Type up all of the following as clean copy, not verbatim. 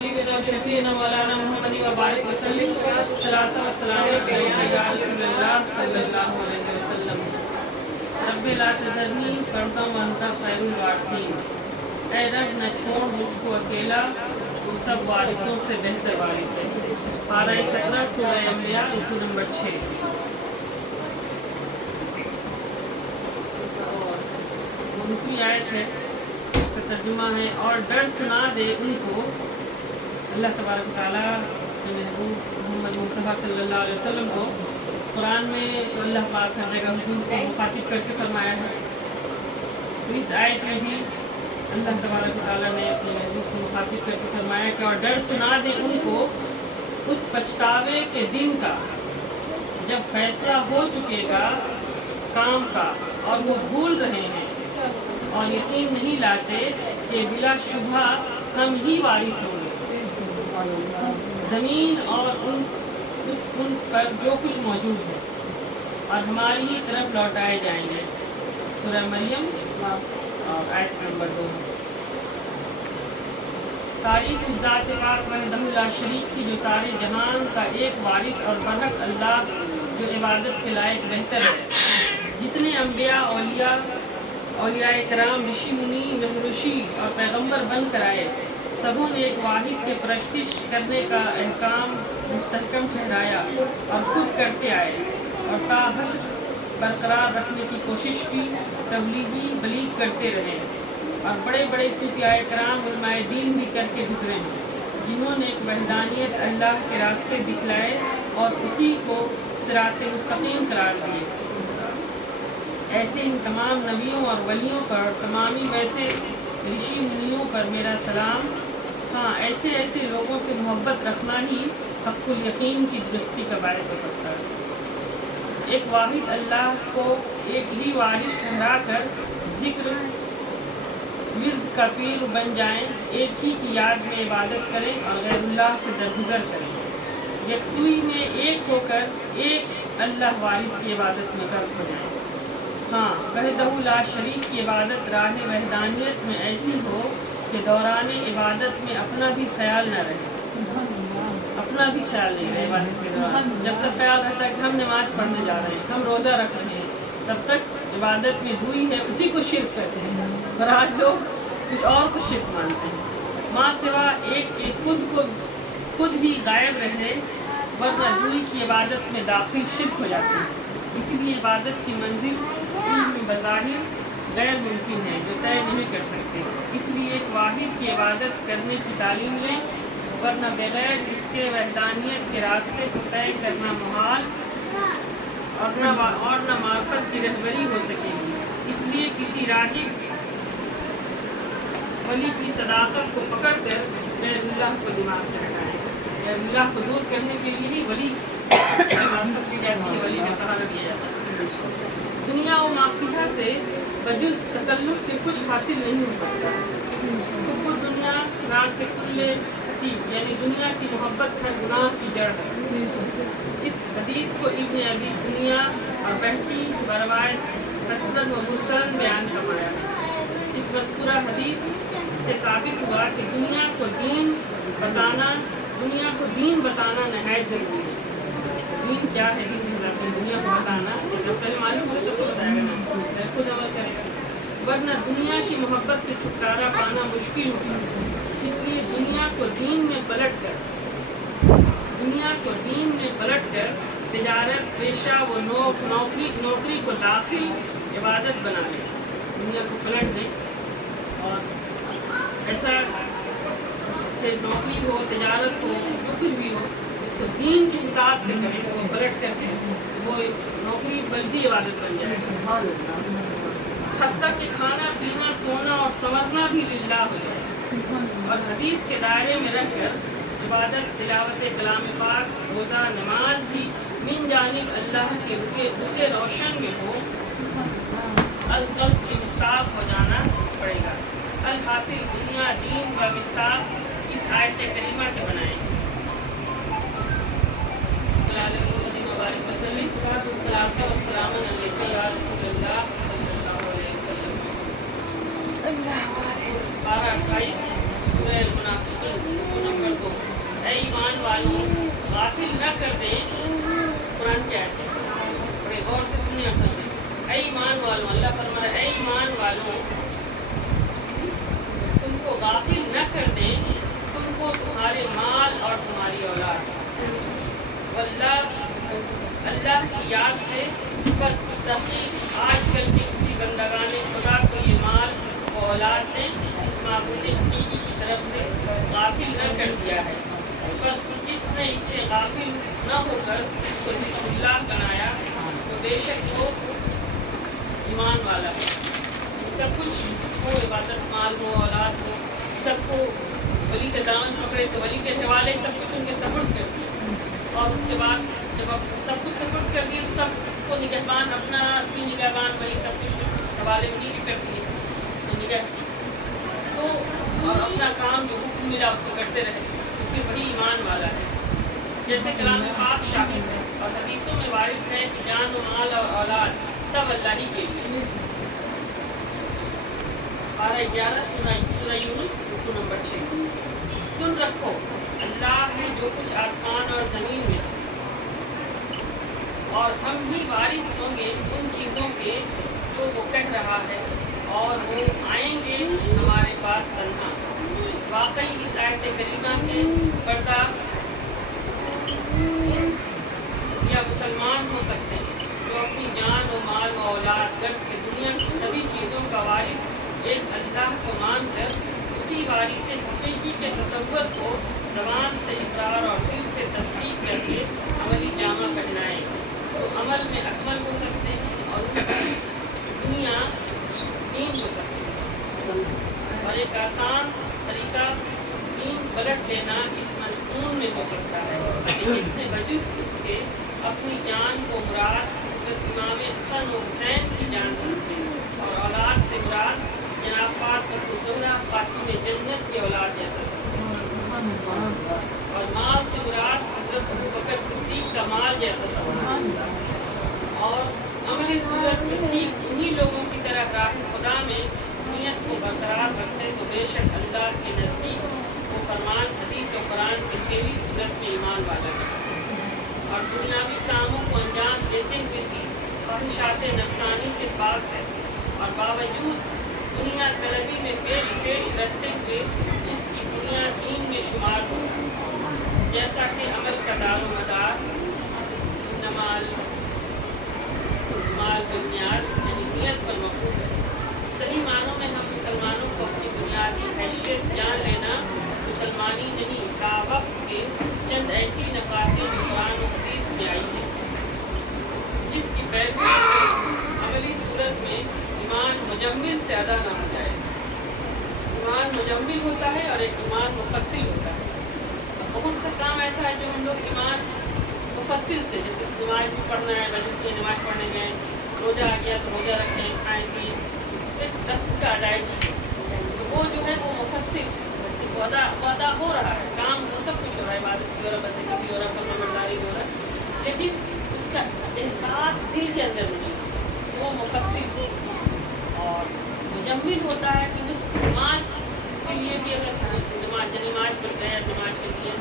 شفیعنا مولانا محمد وبارک وسلم صلاۃ و سلام علیک یا رسول اللہ صلی اللہ علیہ وسلم۔ رب لا تذرنی فردا وانت خیر الوارثین، اے رب نہ چھوڑ مجھ کو اکیلا، تو سب وارثوں سے بہتر وارث ہے۔ پارہ 17 سورہ انبیاء رکوع نمبر 6۔ دوسری آیت ہے، اس کا ترجمہ ہے، اور ڈر سنا دے ان کو۔ اللہ تبارک و تعالیٰ کے محبوب محمد مصطفیٰ صلی اللہ علیہ وسلم کو قرآن میں تو اللہ پاک ہر جگہ حضور کو مخاطب کر کے فرمایا ہے، تو اس آیت میں بھی اللہ تبارک و تعالیٰ نے اپنے محبوب کو مخاطب کر کے فرمایا کہ اور ڈر سنا دے ان کو اس پچھتاوے کے دن کا جب فیصلہ ہو چکے گا کام کا، اور وہ بھول رہے ہیں اور یقین نہیں لاتے کہ بلا شبہ ہم ہی وارث ہوں گے، زمین اور ان پر جو کچھ موجود ہے، اور ہماری ہی طرف لوٹائے جائیں گے۔ سورہ مریم اور آیت نمبر 2۔ تعریف اس ذات پاک وحدہ لا شریک کی جو سارے جہان کا ایک وارث اور برحق اللہ جو عبادت کے لائق بہتر ہے۔ جتنے انبیاء اولیاء کرام، رشی منی، مہرشی اور پیغمبر بن کر آئے، سبوں نے ایک واحد کے پرستش کرنے کا احکام مستحکم ٹھہرایا اور خود کرتے آئے، اور تا حشر برقرار رکھنے کی کوشش کی، تبلیغی بلیغ کرتے رہے، اور بڑے بڑے صوفیاء کرام علماء دین بھی کر کے گزرے ہیں، جنہوں نے ایک وحدانیت اللہ کے راستے دکھلائے اور اسی کو صراط مستقیم قرار دیے۔ ایسے ان تمام نبیوں اور ولیوں پر اور تمامی ویسے رشی منیوں پر میرا سلام۔ ہاں، ایسے لوگوں سے محبت رکھنا ہی حق الیقین کی درستی کا باعث ہو سکتا ہے۔ ایک واحد اللہ کو ایک ہی وارث ٹھہرا کر ذکر ورد کا پیر بن جائیں، ایک ہی کی یاد میں عبادت کریں اور غیر اللہ سے درگزر کریں، یکسوئی میں ایک ہو کر ایک اللہ وارث کی عبادت میں غرق ہو جائیں۔ ہاں، وحدہ لا شریک کی عبادت راہ وحدانیت میں ایسی ہو کہ دوران عبادت میں اپنا بھی خیال نہ رہے، اپنا بھی خیال نہیں رہے عبادت کے دوران۔ جب تک خیال رہتا ہے کہ ہم نماز پڑھنے جا رہے ہیں، ہم روزہ رکھ رہے ہیں، تب تک عبادت میں دوئی ہے، اسی کو شرک کرتے ہیں۔ اور آج لوگ کچھ اور کو شرک مانتے ہیں، ماں سوا ایک کے خود بھی غائب رہے، ورنہ دوئی کی عبادت میں داخل شرک ہو جاتی ہے۔ اسی لیے عبادت کی منزل علم بظاہر غیر ممکن ہے، جو طے نہیں کر سکتے۔ اس لیے ایک واحد کی عبادت کرنے کی تعلیم لیں، ورنہ بغیر اس کے وحدانیت کے راستے کو طے کرنا محال اور نہ معرفت کی رہبری ہو سکے گی۔ اس لیے کسی راہب ولی کی صداقت کو پکڑ کر غیر اللہ کو دماغ سے ہٹائیں۔ غیر اللہ کو دور کرنے کے لیے ہی ولی معرفت کی جاتی ہے، ولی کا سہارا لیا جاتا ہے۔ دنیا و مافیہ سے بجز تکلف کے کچھ حاصل نہیں ہو سکتا۔ حب دنیا راز سے کل خطیب، یعنی دنیا کی محبت ہر گناہ کی جڑ ہے۔ اس حدیث کو ابن ابی دنیا اور بہقی بروایت حسن و مرسل بیان فرمایا ہے۔ اس مذکورہ حدیث سے ثابت ہوا کہ دنیا کو دین بتانا نہایت ضروری ہے۔ دین کیا ہے؟ دنیا کو بتانا، جب پہلے معلوم ہو تو بتائے گا نا، خود عمل کرے گا، ورنہ دنیا کی محبت سے چھٹکارا پانا مشکل ہوگا۔ اس لیے دنیا کو دین میں پلٹ کر تجارت، پیشہ و نوکری کو داخل عبادت بنا لیں۔ دنیا کو پلٹ دیں، اور ایسا کہ نوکری ہو، تجارت ہو، جو کچھ بھی ہو، اس کو دین کے حساب سے کریں، وہ پلٹ کر کے وہ نوکری بلکہ عبادت بن جائے، حتیٰ کہ کھانا پینا سونا اور سنورنا بھی للہ ہو جائے، اور حدیث کے دائرے میں رہ کر عبادت، تلاوت کلام پاک، روزہ، نماز بھی من جانب اللہ کے رخ روشن میں ہو، القلب کی مصداق ہو جانا پڑے گا۔ الحاصل دنیا، دین و مصداق اس آیت کریمہ کے بنائیں۔ صلاۃ و سلام علیک یا رسول اللہ صلی اللہ علیہ وسلم۔ پارہ 28 سورہ المنافقون نمبر والوں غافل نہ کر دیں. قرآن کیا ہے؟ بڑے غور سے سنیں اور سمجھیں. اے ایمان والوں، اللہ فرما رہا ہے اے ایمان والوں تم کو غافل نہ کر دیں تم کو تمہارے مال اور تمہاری اولاد. اللہ کی یاد سے بس تحقیق آج کل کے کسی بندگان خدا کو یہ مال و اولاد نے اس معبود حقیقی کی طرف سے غافل نہ کر دیا ہے. بس جس نے اس سے غافل نہ ہو کر اس کو ذکر اللہ بنایا تو بے شک وہ ایمان والا ہے. سب کچھ ہو، عبادت، مال ہو، اولاد ہو، سب کو ولی کا دامن پکڑے تو ولی کے حوالے سب کچھ ان کے سپرد کر دیا. اور اس کے بعد جب اب سب کچھ سپرد کر دیے تو سب کو نگہبان، اپنا بھی نگہبان وہی، سب کچھ حوالے انہیں کے کر دیے تو نگہ تو اور اپنا کام جو حکم ملا اس کو کرتے رہے تو پھر وہی ایمان والا ہے. جیسے کلام پاک شاہد ہے اور حدیثوں میں وارد ہے کہ جان و مال اور اولاد سب اللہ ہی کے لیے. 11 سورہ یونس رکوع نمبر 6. سن رکھو اللہ ہے جو کچھ آسمان اور زمین میں ہے اور ہم ہی وارث ہوں گے ان چیزوں کے جو وہ کہہ رہا ہے اور وہ آئیں گے ہمارے پاس تنہا. واقعی اس آیت کریمہ کے پردہ انس یا مسلمان ہو سکتے ہیں جو اپنی جان و مال و اولاد غرض کے دنیا کی سبھی چیزوں کا وارث ایک اللہ کو مان کر اسی وارث حقیقی کے تصور کو زبان سے اقرار اور دل سے تصدیق کر کے عملی جامہ پہنائیں تو عمل میں اکمل ہو سکتے ہیں اور ان کی دنیا دین ہو سکتی ہے. اور ایک آسان طریقہ دین پلٹ لینا اس مضمون میں ہو سکتا ہے کہ جس نے بجز اس کے اپنی جان کو مراد امام حسن و حسین کی جان سمجھے اور اولاد سے مراد جناب فاطمہ الزہرا خاتون جنت کی اولاد جیسا سمجھے اور مال سے مراد حضرت ابوبکر صدیق کا مال جیسا سمجھے اور عملی صورت میں ٹھیک انہی لوگوں کی طرح راہ خدا میں نیت کو برقرار رکھے تو بے شک اللہ کے نزدیک وہ فرمان حدیث و قرآن کی فعلی صورت میں ایمان والا ہے اور دنیاوی کاموں کو انجام دیتے ہوئے بھی خواہشات نفسانی سے پاک ہے اور باوجود دنیا طلبی میں پیش رہتے ہوئے اس کی دنیا دین میں شمار ہو جیسا کہ عمل کا دار و مدار مال بنیاد یعنی نیت پر موقوف ہے. صحیح معنوں میں ہم مسلمانوں کو اپنی بنیادی حیثیت جان لینا مسلمانی نہیں کا وقت کے چند ایسی نکاتیں جو قرآن و حدیث میں آئی ہیں جس کی پیروی عملی صورت میں ایمان مجمل سے ادا نہ ہو جائے. ایمان مجمل ہوتا ہے اور ایک ایمان مفصل ہوتا ہے. بہت سا کام ایسا ہے جو ہم لوگ ایمان مفصل سے، جیسے نماز بھی پڑھنا ہے، بجٹ کی نماز پڑھنے گئے، روزہ آ گیا تو روزہ رکھیں، کھائیں پیئیں، ایک رسم کا ادائیگی تو وہ جو ہے وہ مفصل ادا ہو رہا ہے. کام وہ سب کچھ ہو رہا ہے، عبادت بھی ہو رہا ہے، بندگی بھی ہو رہا ہے، فرما برداری بھی ہو رہا ہے، لیکن اس کا احساس دل کے اندر نہیں، وہ مفصل اور مجمل ہوتا ہے کہ اس نماز کے لیے بھی اگر نماز پر گئے نماز کے لیے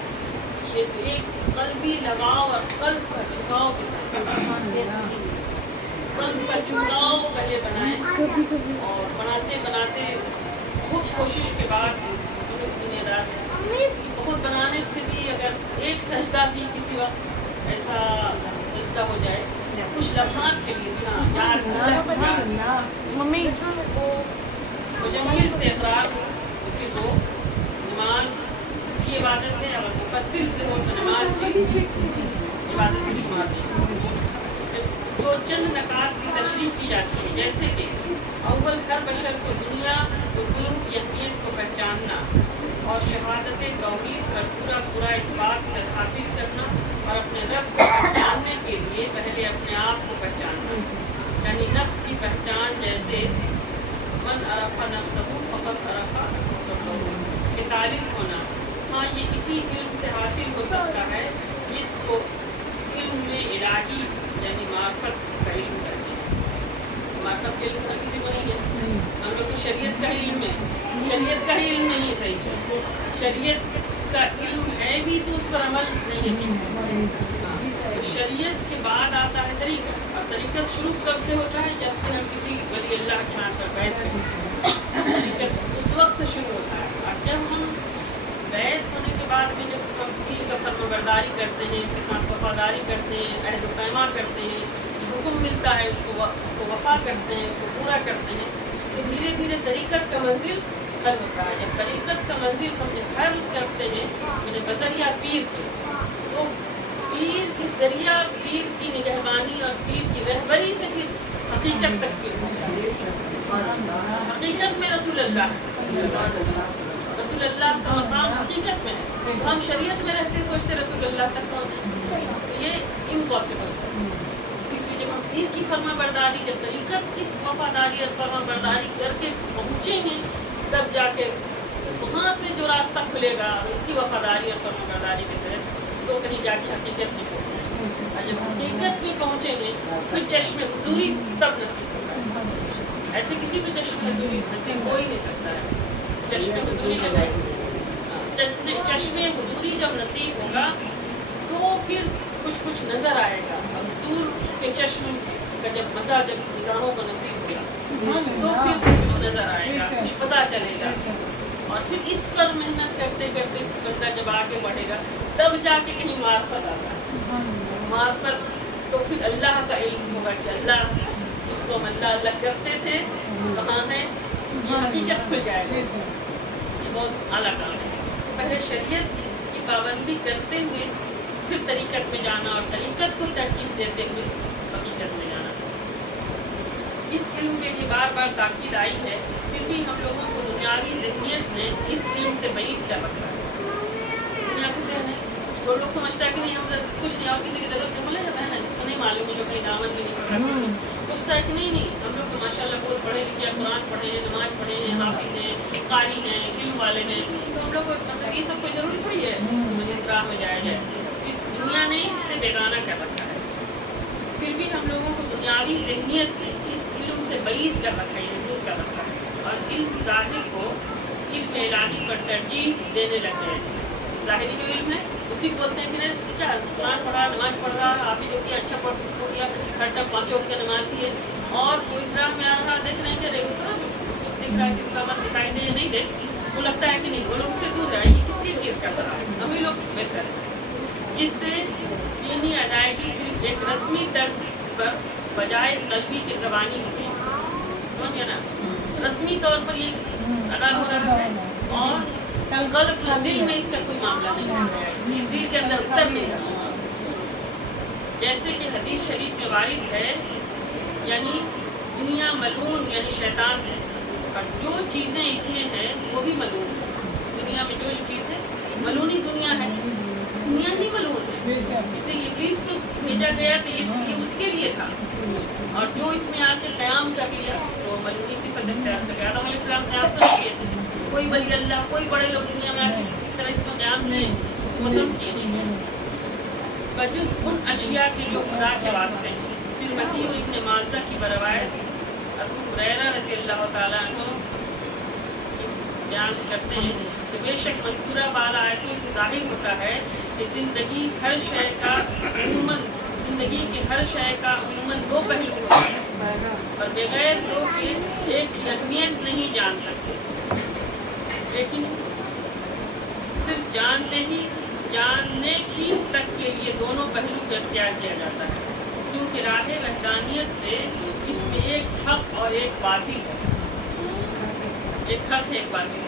کہ ایک قلبی لگاؤ اور قلب کا جھکاؤ کے ساتھ قلب کا جھکاؤ پہلے بنائیں اور بناتے بہت کوشش کے بعد دنیا دار بہت بنانے سے بھی اگر ایک سجدہ بھی کسی وقت ایسا سجدہ ہو جائے کچھ لمحات کے لیے بھی ہاں ممی وہ مجمل سے اقرار ہو تو پھر وہ نماز کی عبادت ہے. اگر مفصل سے ہو تو نماز بھی عبادت میں شمار نہیں. جو چند نکات کی تشریح کی جاتی ہے جیسے کہ اول ہر بشر کو دنیا و دین کی اہمیت کو پہچاننا اور شہادت توحید پر پورا اس بات کر حاصل کرنا اور اپنے رب کو پہچاننے کے لیے پہلے اپنے آپ کو پہچاننا یعنی نفس کی پہچان جیسے من عرف نفسہ فقط عرف ربہ کہ تعلیم ہونا. ہاں یہ اسی علم سے حاصل ہو سکتا ہے جس کو علم میں الہی یعنی معرفت کا علم کہتے ہیں. معرفت کا علم ہر کسی کو نہیں ہے. ہم لوگ تو شریعت کا علم ہے، شریعت کا علم نہیں. صحیح شریعت کا علم ہے بھی تو اس پر عمل نہیں یہ چیز ہے. تو شریعت کے بعد آتا ہے طریقت. اور طریقت شروع کب سے ہوتا ہے؟ جب سے ہم کسی ولی اللہ کے ہاتھ پر بیعت کرتے ہیں. طریقت اس وقت سے شروع ہوتا ہے. اور جب ہم بیعت ہونے کے بعد میں جب ہم پیر کا فرمانبرداری کرتے ہیں، اس کے ساتھ وفاداری کرتے ہیں، عہد و پیما کرتے ہیں، حکم ملتا ہے اس کو وفا کرتے ہیں، اس کو پورا کرتے ہیں، تو دھیرے دھیرے طریقت کا منزل حل ہوتا ہے. جب طریقت کا منزل ہم حل کرتے ہیں میرے بذریعہ پیر کے، تو پیر کے ذریعہ، پیر کی نگہبانی اور پیر کی رہبری سے پھر حقیقت تک پیر ہوتا ہے. حقیقت میں رسول اللہ، رسول اللہ کا مقام حقیقت میں ہے. ہم شریعت میں رہتے سوچتے رسول اللہ تک پہنچے، تو یہ امپاسبل ہے. اس لیے جب ہم پیر کی فرما برداری، جب طریقت کی وفاداری اور فرما برداری کر کے پہنچیں گے، تب جا کے وہاں سے جو راستہ کھلے گا ان کی وفاداری اور فرما برداری کے تحت، تو کہیں جا کے حقیقت میں پہنچیں گے. اور جب حقیقت میں پہنچیں گے پھر چشم حضوری تب نصیب ہوگا. ایسے کسی کو چشم حضوری نصیب ہو ہی نہیں سکتا ہے. چشم حضوری جب نصیب ہوگا تو پھر کچھ نظر آئے گا. حضور کے چشم کا جب مزہ جب نگاہوں کو نصیب ہوگا تو پھر کچھ نظر آئے گا، کچھ پتہ چلے گا. اور پھر اس پر محنت کرتے کرتے بندہ جب آگے بڑھے گا تب جا کے کہیں معرفت آتا ہے. معرفت تو پھر اللہ کا علم ہوگا کہ اللہ جس کو ہم اللہ کرتے تھے کہاں ہے، یہ حقیقت کھل جائے گا. یہ بہت اعلیٰ کام ہے. پہلے شریعت کی پابندی کرتے ہوئے پھر طریقت میں جانا، اور طریقت کو ترجیح دیتے ہوئے حقیقت میں جانا. جس علم کے لیے بار بار تاکید آئی ہے، پھر بھی ہم لوگوں کو دنیاوی ذہنیت نے اس علم سے بعید کر رکھا ہے. دنیا کے ذہن ہے تو لوگ سمجھتا ہے کہ نہیں، ہم کچھ نہیں، اور کسی کی ضرورت نہیں. بولے جب ہے نا جس کو نہیں معلوم ہے، جو کہیں دعوت بھی نہیں پڑھ رہا، پوچھتا ہے کہ نہیں ہم لوگ تو ماشاء اللہ بہت پڑھے لکھے ہیں، قرآن پڑھے ہیں، نماز پڑھے ہیں، حافظ ہیں، قاری ہیں، علم والے ہیں، تو ہم لوگ کو مطلب یہ سب کوئی ضروری تھوڑی ہے کہ اس راہ میں جایا جائے. اس دنیا نے اس سے بیگانہ کر رکھا ہے. پھر بھی ہم لوگوں کو دنیاوی ذہنیت نے اس علم سے بعید کر رکھا ہے، دور کر رکھا ہے، اور علم ظاہر کو علم الہی پر ترجیح دینے لگ گئے ہیں. ظاہری جو علم ہے اسی کو بولتے ہیں کہ کیا قرآن پڑھا، نماز پڑھ رہا، حافظ ہو گیا، اچھا ہو گیا، ہر ٹائم 5 وقت کا نماز ہی ہے. اور کوئی اس راہ میں آ رہا دیکھ رہے ہیں کہ دیکھ رہا ہے کہ حکامت دکھائی دے یا نہیں دے، وہ لگتا ہے کہ نہیں، وہ لوگ اس سے دور رہے. یہ کس لیے کیئر کر رہا ہے؟ ہم ہی لوگ بہتر ہیں. جس سے دینی ادائیگی صرف ایک رسمی طرز پر بجائے قلبی کے زبانی ہو گئی. سمجھ گیا نا؟ رسمی طور پر یہ ادا ہو رہا ہے اور قلب دل میں اس کا کوئی معاملہ نہیں ہے، اس میں دل کے اندر اتر نہیں رہا. جیسے کہ حدیث شریف میں وارد ہے، یعنی دنیا ملعون یعنی شیطان ہے، اور جو چیزیں اس میں ہیں وہ بھی ملعون ہے. دنیا میں جو چیز ہے ملعونی دنیا ہے، دنیا ہی ملعون ہے. اس لیے ابلیس کو بھیجا گیا کہ یہ اس کے لیے تھا، اور جو اس میں آ کے قیام کر لیا وہ ملعونی صفت اختیار کر لیا. آدم علیہ السلام قیام تو نہیں کیے تھے، کوئی ولی اللہ، کوئی بڑے لوگ دنیا میں آ کے اس طرح اس میں قیام کیے، اس کو پسند کیے نہیں، بجز ان اشیاء کے جو خدا کے واسطے ہیں. پھر مسیح ابن معاذہ کی بروایت ابو ہریرہ رضی اللہ تعالیٰ عنہ بیان کرتے ہیں کہ بے شک مذکورہ بالا آیتوں سے ظاہر ہوتا ہے کہ زندگی کے ہر شے کا عموماً 2 پہلو ہوتا ہے، اور بغیر 2 کے ایک کی اہمیت نہیں جان سکتے. لیکن صرف جاننے ہی تک کے لیے دونوں پہلو کو اختیار کیا جاتا ہے، کیونکہ راہ وحدانیت سے اس میں ایک حق اور ایک باطل ہے. ایک حق ہے، ایک باطل ہے.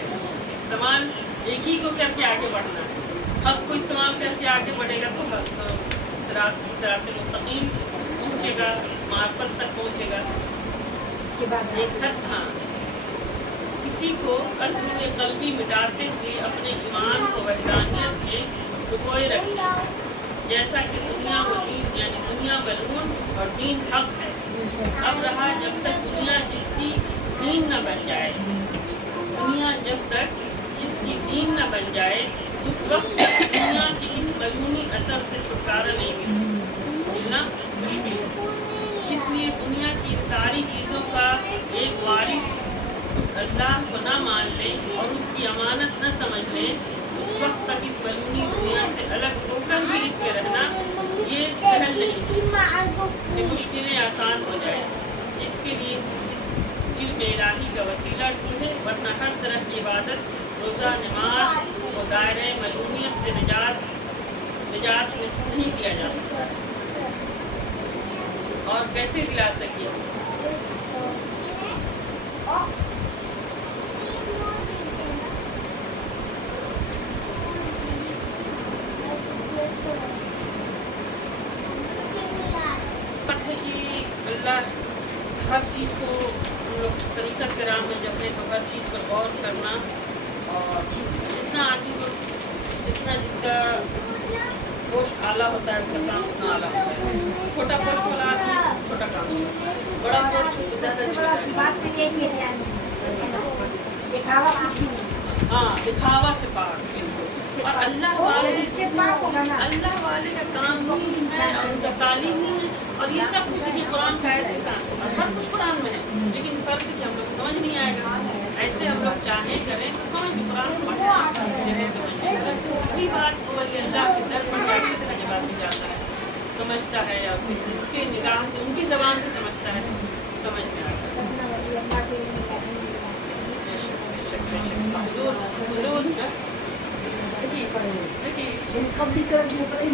استعمال ایک ہی کو کر کے آگے بڑھنا ہے. حق کو استعمال کر کے آگے بڑھے گا تو صراط مستقیم پہنچے گا، معرفت تک پہنچے گا. اس کے بعد ایک حق، ہاں، کسی کو عزم قلبی مٹاتے ہوئے اپنے ایمان کو وحدانیت میں ڈبوئے رکھے، جیسا کہ دنیا و دین یعنی دنیا ملعون اور دین حق ہے. اب رہا جب تک دنیا جس کی دین نہ بن جائے، جب تک جس کی دین نہ بن جائے، اس وقت دنیا کی اس ملعونی اثر سے چھٹکارا نہیں ملنا مشکل ہے. اس لیے دنیا کی ساری چیزوں کا ایک وارث اس اللہ کو نہ مان لے اور اس کی امانت نہ سمجھ لے، اس وقت تک اس ملعونی دنیا سے الگ ہو کر بھی اس آسان ہو جائے، اس کے لیے اس علم الہی کا وسیلہ ڈھونڈے، ورنہ ہر طرح کی عبادت، روزہ، نماز اور دائرۂ ملعونیت سے نجات نہیں دیا جا سکتا، اور کیسے دلا سکے؟ اللہ ہر چیز کو ہم لوگ طریقت کے راہ میں جب ہے تو ہر چیز پر غور کرنا، اور جتنا آدمی کو جتنا جس کا پوسٹ اعلیٰ ہوتا ہے اس کا کام اتنا اعلیٰ ہوتا ہے. چھوٹا پوسٹ والا آدمی چھوٹا کام ہوتا ہے، بڑا پوسٹ تو زیادہ ذمہ داری. ہاں دکھاوا سے پاک، اور اللہ والے کا کام ہی ہے اور ان کا تعلیم ہی ہے. اور یہ سب کچھ دیکھیے قرآن کا ہے، ہر کچھ قرآن میں ہے، لیکن فرق ہے کہ ہم لوگ کو سمجھ نہیں آئے گا. ایسے ہم لوگ چاہیں کریں تو سمجھ کے قرآن کو پڑھیں لیکن سمجھ وہی بات کو ولی اللہ کے در پر جانے سے جب آدمی جاتا ہے سمجھتا ہے، اور ان کے نگاہ سے ان کی زبان سے سمجھتا ہے تو سمجھ میں آتا ہے. حضور دیکھیے